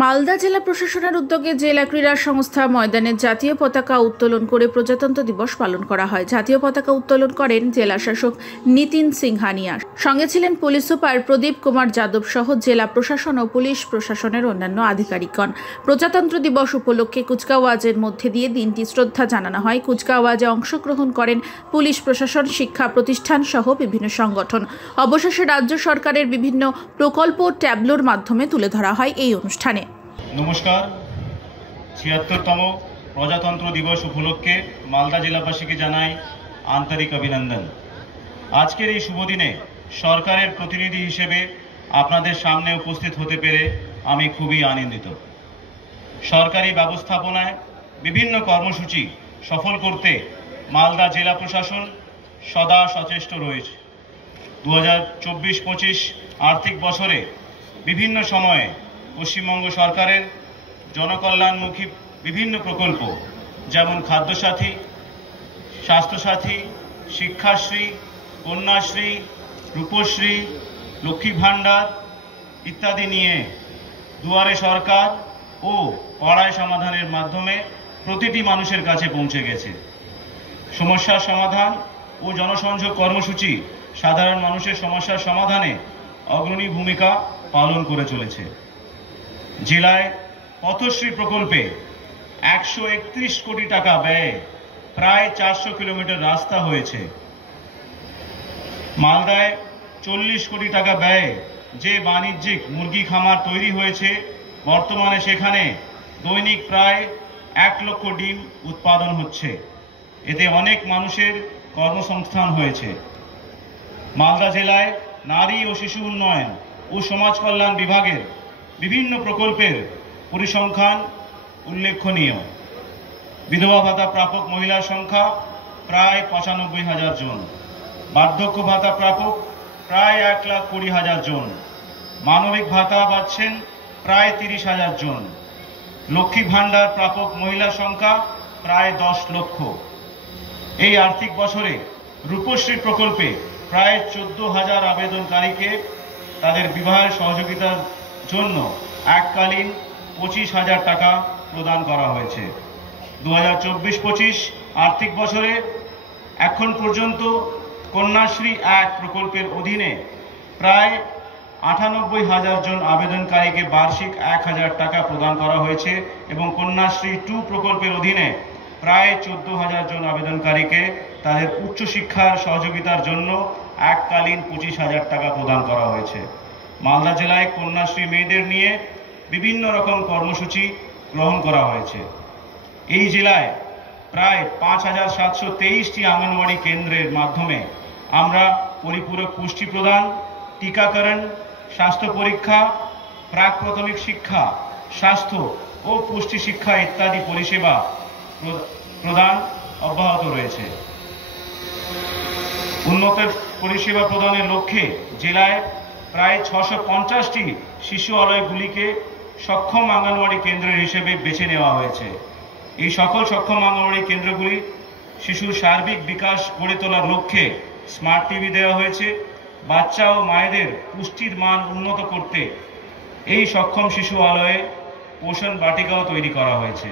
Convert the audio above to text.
মালদা জেলা প্রশাসনের উদ্যোগে জেলা ক্রীড়া সংস্থা ময়দানে জাতীয় পতাকা উত্তোলন করে প্রজাতন্ত্র দিবস পালন করা হয়। জাতীয় পতাকা উত্তোলন করেন জেলা শাসক নিতিন সিংহানিয়া। সঙ্গে ছিলেন পুলিশ সুপার প্রদীপ কুমার যাদব সহ জেলা প্রশাসন ও পুলিশ প্রশাসনের অন্যান্য আধিকারিকগণ। প্রজাতন্ত্র দিবস উপলক্ষে কুচকাওয়াজের মধ্যে দিয়ে দিনটি শ্রদ্ধা জানানো হয়। কুচকাওয়াজে অংশগ্রহণ করেন পুলিশ প্রশাসন, শিক্ষা প্রতিষ্ঠান সহ বিভিন্ন সংগঠন। অবশেষে রাজ্য সরকারের বিভিন্ন প্রকল্প ট্যাবলোর মাধ্যমে তুলে ধরা হয় এই অনুষ্ঠানে। নমস্কার। ৭৬তম প্রজাতন্ত্র দিবস উপলক্ষে মালদা জেলাবাসীকে জানাই আন্তরিক অভিনন্দন। আজকের এই শুভ দিনে সরকারের প্রতিনিধি হিসেবে আপনাদের সামনে উপস্থিত হতে পেরে আমি খুবই আনন্দিত। সরকারি ব্যবস্থাপনায় বিভিন্ন কর্মসূচি সফল করতে মালদা জেলা প্রশাসন সদা সচেষ্ট রয়েছে। 2024-25 আর্থিক বছরে বিভিন্ন সময়ে পশ্চিমবঙ্গ সরকারের জনকল্যাণমুখী বিভিন্ন প্রকল্প যেমন খাদ্যসাথী, স্বাস্থ্যসাথী, শিক্ষাশ্রী, কন্যাশ্রী, রূপশ্রী, লক্ষ্মী ভাণ্ডার ইত্যাদি নিয়ে দুয়ারে সরকার ও পাড়ায় সমাধানের মাধ্যমে প্রতিটি মানুষের কাছে পৌঁছে গেছে। সমস্যার সমাধান ও জনসংযোগ কর্মসূচি সাধারণ মানুষের সমস্যার সমাধানে অগ্রণী ভূমিকা পালন করে চলেছে। জেলায় পথশ্রী প্রকল্পে 131 কোটি টাকা ব্যয়ে প্রায় 400 কিলোমিটার রাস্তা হয়েছে। মালদায় 40 কোটি টাকা ব্যয়ে যে বাণিজ্যিক মুরগি খামার তৈরি হয়েছে, বর্তমানে সেখানে দৈনিক প্রায় 1 লক্ষ ডিম উৎপাদন হচ্ছে। এতে অনেক মানুষের কর্মসংস্থান হয়েছে। মালদা জেলায় নারী ও শিশু উন্নয়ন ও সমাজ কল্যাণ বিভাগের বিভিন্ন প্রকল্পের পরিসংখ্যান উল্লেখনীয়। বিধবা ভাতা প্রাপক মহিলার সংখ্যা প্রায় 95,000 জন, বার্ধক্য ভাতা প্রাপক প্রায় 1,20,000 জন, মানবিক ভাতা পাচ্ছেন প্রায় 30,000 জন, লক্ষ্মী ভাণ্ডার প্রাপক মহিলার সংখ্যা প্রায় 10 লক্ষ। এই আর্থিক বছরে রূপশ্রী প্রকল্পে প্রায় 14,000 আবেদনকারীকে তাদের বিবাহের সহযোগিতার জন্য এককালীন 25,000 টাকা প্রদান করা হয়েছে। 2024-25 আর্থিক বছরে এখন পর্যন্ত কন্যাশ্রী 1 প্রকল্পের অধীনে প্রায় 98,000 জন আবেদনকারীকে বার্ষিক 1,000 টাকা প্রদান করা হয়েছে এবং কন্যাশ্রী 2 প্রকল্পের অধীনে প্রায় 14,000 জন আবেদনকারীকে তাদের উচ্চশিক্ষার সহযোগিতার জন্য এককালীন 25,000 টাকা প্রদান করা হয়েছে। মালদা জেলায় কন্যাশ্রী মেয়েদের নিয়ে বিভিন্ন রকম কর্মসূচি গ্রহণ করা হয়েছে। এই জেলায় প্রায় 5,723টি আঙ্গনওয়াড়ি কেন্দ্রের মাধ্যমে আমরা পরিপূরক পুষ্টি প্রদান, টিকাকরণ, স্বাস্থ্য পরীক্ষা, প্রাক প্রাথমিক শিক্ষা, স্বাস্থ্য ও পুষ্টি শিক্ষা ইত্যাদি পরিষেবা প্রদান অব্যাহত রয়েছে। উন্নত পরিষেবা প্রদানের লক্ষ্যে জেলায় প্রায় 650টি শিশু আলয়গুলিকে সক্ষম আঙ্গনওয়াড়ি কেন্দ্র হিসেবে বেছে নেওয়া হয়েছে। এই সকল সক্ষম আঙ্গনওয়াড়ি কেন্দ্রগুলি শিশুর সার্বিক বিকাশ গড়ে তোলার লক্ষ্যে স্মার্ট টিভি দেওয়া হয়েছে। বাচ্চা ও মায়েদের পুষ্টির মান উন্নত করতে এই সক্ষম শিশু আলয়ে পোষণ বাটিকাও তৈরি করা হয়েছে।